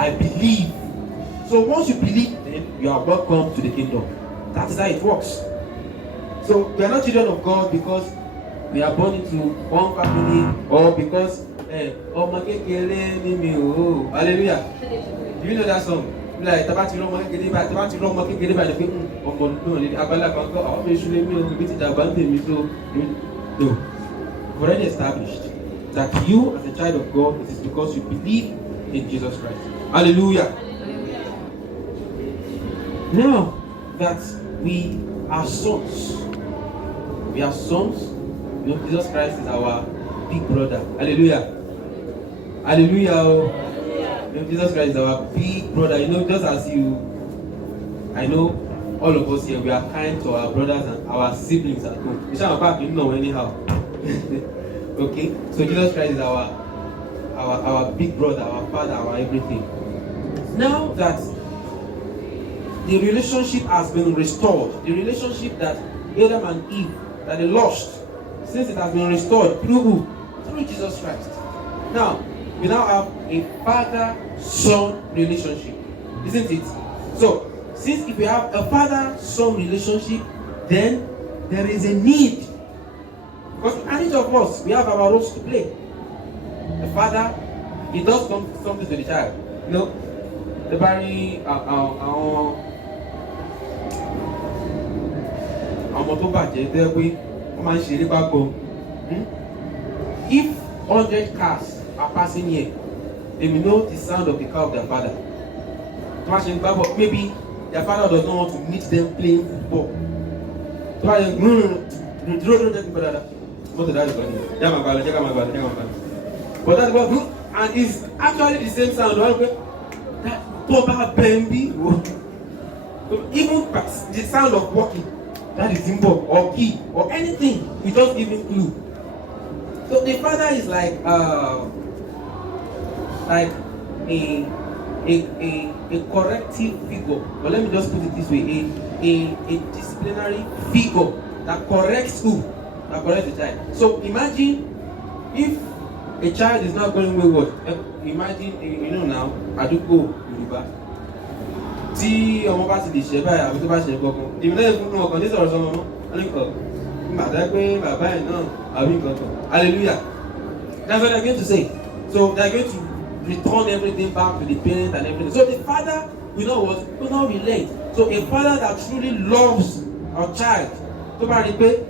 I believe. So once you believe, then you are welcome to the kingdom. That is how it works. So we are not children of God because we are born into one family or because hallelujah. Do you know that song? Like tabati lo mo kekere ba tabati lo mo kekere ba de pe ọmọ no le abala kan ko àwọn mesu le mi o bi ti dàgbà nte mi so no. We've already established that you as a child of God, it is because you believe in Jesus Christ. Hallelujah. Now that we are sons, you know, Jesus Christ is our big brother. Hallelujah. Hallelujah. You know, Jesus Christ is our big brother. You know, just as I know all of us here, we are kind to our brothers and our siblings at home. You shall not know anyhow. Okay? So Jesus Christ is our big brother, our father, our everything. Now that the relationship has been restored, the relationship that Adam and Eve, that they lost, since it has been restored through who? Through Jesus Christ. Now, we now have a father-son relationship, isn't it? So, since if we have a father-son relationship, then there is a need. Because in each of us, we have our roles to play. The father, he does something to the child. You know, the very if 100 cars are passing here, they will know the sound of the car of their father. Maybe their father does not want to meet them playing football. But that was, and it's actually the same sound. That Boba Bambi, even the sound of walking, that is simple, or key, or anything, we just give him clue. So the father is like a corrective figure. But let me just put it this way: a disciplinary figure that corrects who? That corrects the child. So imagine if a child is not going wayward. Imagine, you know now, Aduko Yoruba. Tí ọmọ bá ti lè ṣe báyìí àbí tó bá ṣe kankan. Ìmọ̀lẹ́ ìfúnnu ọkàn ní sọ̀rọ̀ sọmọ mọ́. Wọ́n ní kọ̀. Màdá pé bàbá ẹ̀ náà àbí kankan. Hallelujah. That's what they're going to say. So they're going to return everything back to the parent and everything. So the father, you know what, will not relate. So a father that truly loves a child, tó bá rí pé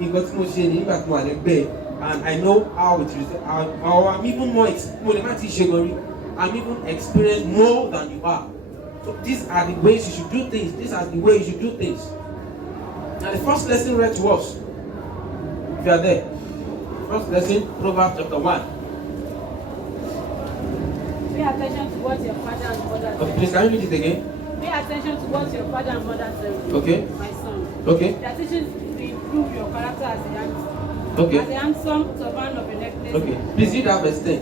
nǹkan tí mo ṣe ní nígbà tí mo wà lẹ́gbẹ̀ẹ́, and I know how it is. I'm even more I'm even experienced more than you are. So these are the ways you should do things. These are the ways you should do things. Now the first lesson read to us, if you are there, first lesson, Proverbs chapter 1. Pay attention to what your father and mother say. Okay, please can you read it again? Pay attention to what your father and mother say. Okay. My son. Okay. Their teachings will improve your character as a handsome. Okay. As a handsome servant of a necklace. Okay. Please read that verse 10.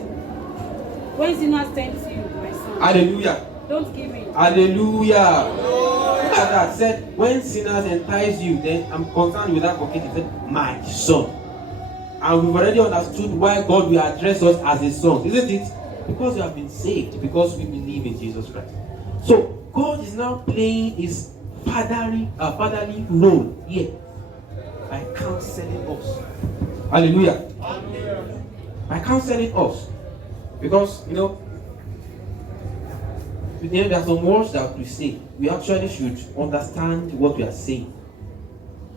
When sinners tempt you, my son. Hallelujah. Don't give in. Hallelujah. Look at that. Said when sinners entice you, then I'm concerned with that pocket. He said, my son. And we've already understood why God will address us as his sons, isn't it? Because we have been saved, because we believe in Jesus Christ. So God is now playing his fatherly role here by counseling us. Hallelujah. By counseling us. Because, you know, there are some words that we say. We actually should understand what we are saying.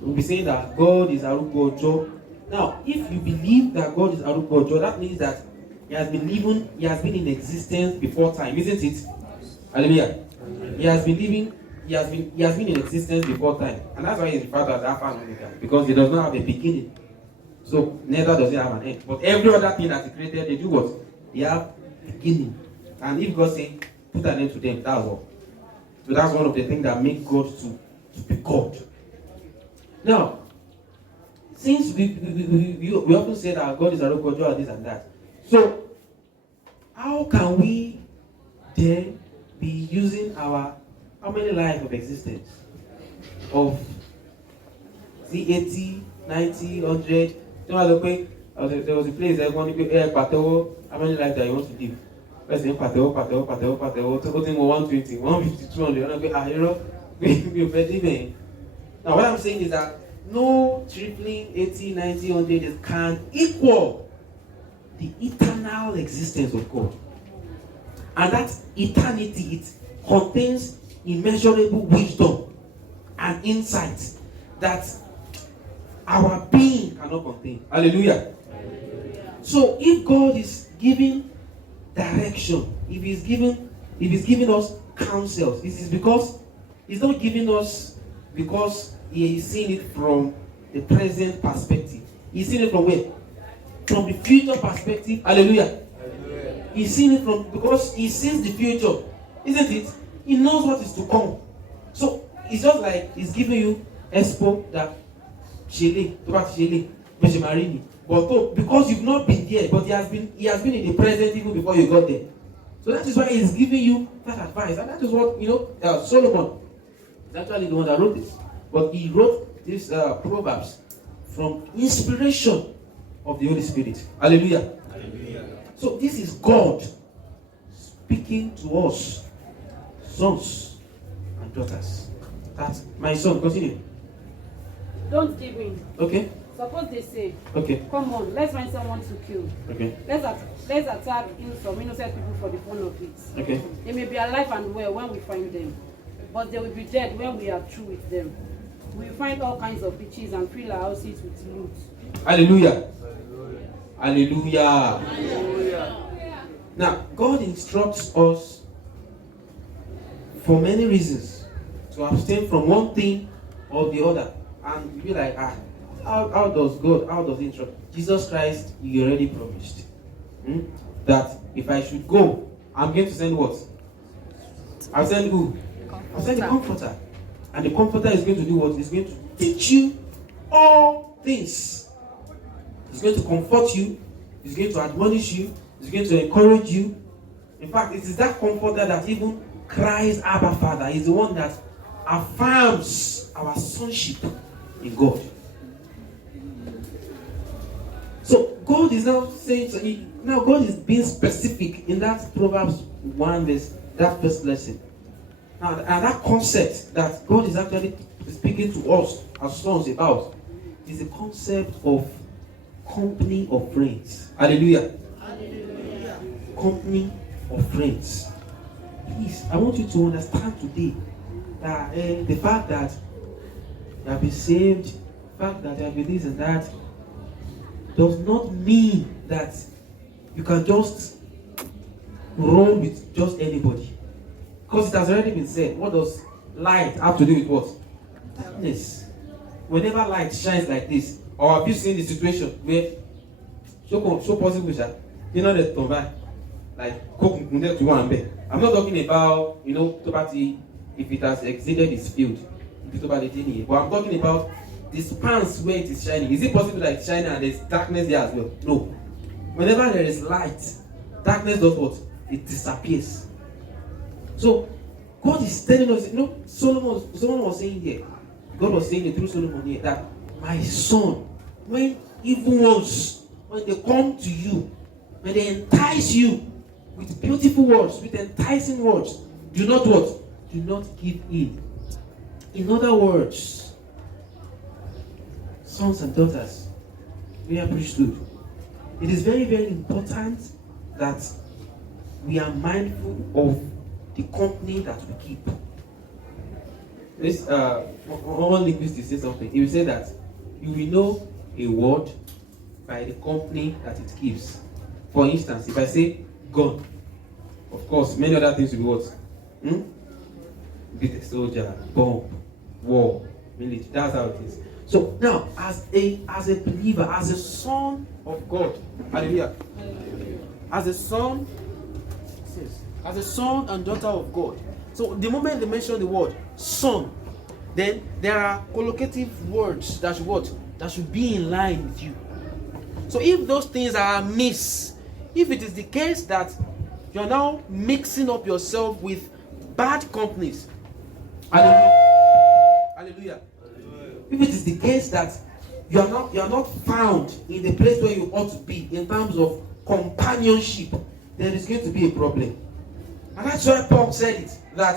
We'll be saying that God is Arugbo Ojo. Now, if you believe that God is Arugbo Ojo, that means that He has been in existence before time, isn't it? Hallelujah. He has been in existence before time. And that's why he's referred to as Alpha and Omega. Because he does not have a beginning. So neither does he have an end. But every other thing that he created, they do what? They have beginning. And if God says, put an end to them, that's all. So that's one of the things that make God to be God. Now, since we often say that God is a God, or this and that. So, how can we then be using how many life of existence? Of 80, 90, 100? There was a place that wanted to how many lives that you want to live? Let's say pàtẹ́wọ́ tó ti ń wọ 120, 150, 200. Ọ̀nà pé àìrọ́ mi ò fẹ́ débẹ̀. Now what I'm saying is that no tripling 80, 90, 100 can equal the eternal existence of God. And that eternity, it contains immeasurable wisdom and insight that our being cannot contain. Hallelujah. So if God is giving direction, if He's giving us counsels, it is because He's not giving us because He is seeing it from the present perspective. He's seeing it from where? From the future perspective. Hallelujah. He's seeing it from, because He sees the future, isn't it? He knows what is to come. So it's just like He's giving you expo that Shele, but because you've not been there, but he has been in the present even before you got there. So that is why He's giving you that advice, and that is what Solomon is actually the one that wrote this. But he wrote these proverbs from inspiration of the Holy Spirit. Hallelujah. Hallelujah. So this is God speaking to us, sons and daughters. That's my son. Continue. Don't give in. Okay. Suppose they say, okay, come on, let's find someone to kill. Okay. Let's attack some innocent people for the fun of it. Okay. They may be alive and well when we find them, but they will be dead when we are through with them. We will find all kinds of bitches and fill our houses with loot. Hallelujah. Hallelujah. Hallelujah. Now, God instructs us for many reasons to abstain from one thing or the other. And you be like, how does He instruct? Jesus Christ, He already promised that if I should go, I'm going to send what? I'll send who? I'll send the Comforter. And the Comforter is going to do what? He's going to teach you all things. He's going to comfort you. He's going to admonish you. He's going to encourage you. In fact, it is that Comforter that even cries, Abba, Father. He's the one that affirms our sonship in God. So God is now saying, now God is being specific in that Proverbs 1 verse, that first lesson. Now, and that concept that God is actually speaking to us as sons about is the concept of company of friends. Hallelujah. Hallelujah. Company of friends. Please, I want you to understand today that the fact that you have been saved, the fact that you have been this and that, does not mean that you can just roll with just anybody. Because it has already been said, what does light have to do with what? Darkness. Whenever light shines like this, or have you seen the situation where so possible, you know that like I'm not talking about, property if it has exceeded its field, but I'm talking about the spans where it is shining. Is it possible that it's shining and there's darkness there as well? No. Whenever there is light, darkness does what? It disappears. So God is telling us, Solomon was saying here, God was saying it through Solomon here, that my son, when evil ones, when they come to you, when they entice you with beautiful words, with enticing words, do not what? Do not give in. In other words, sons and daughters, we are priesthood. It is very, very important that we are mindful of the company that we keep. This one linguist says something. He will say that you will know a word by the company that it keeps. For instance, if I say gun, of course, many other things will be what? Beat a soldier, bomb, war, military. That's how it is. So now, as a believer, as a son of God, hallelujah, as a son and daughter of God. So the moment they mention the word son, then there are collocative words that should be in line with you. So if those things are amiss, if it is the case that you are now mixing up yourself with bad companies, hallelujah, hallelujah. If it is the case that you are not found in the place where you ought to be in terms of companionship, there is going to be a problem. And that's why Paul said it, that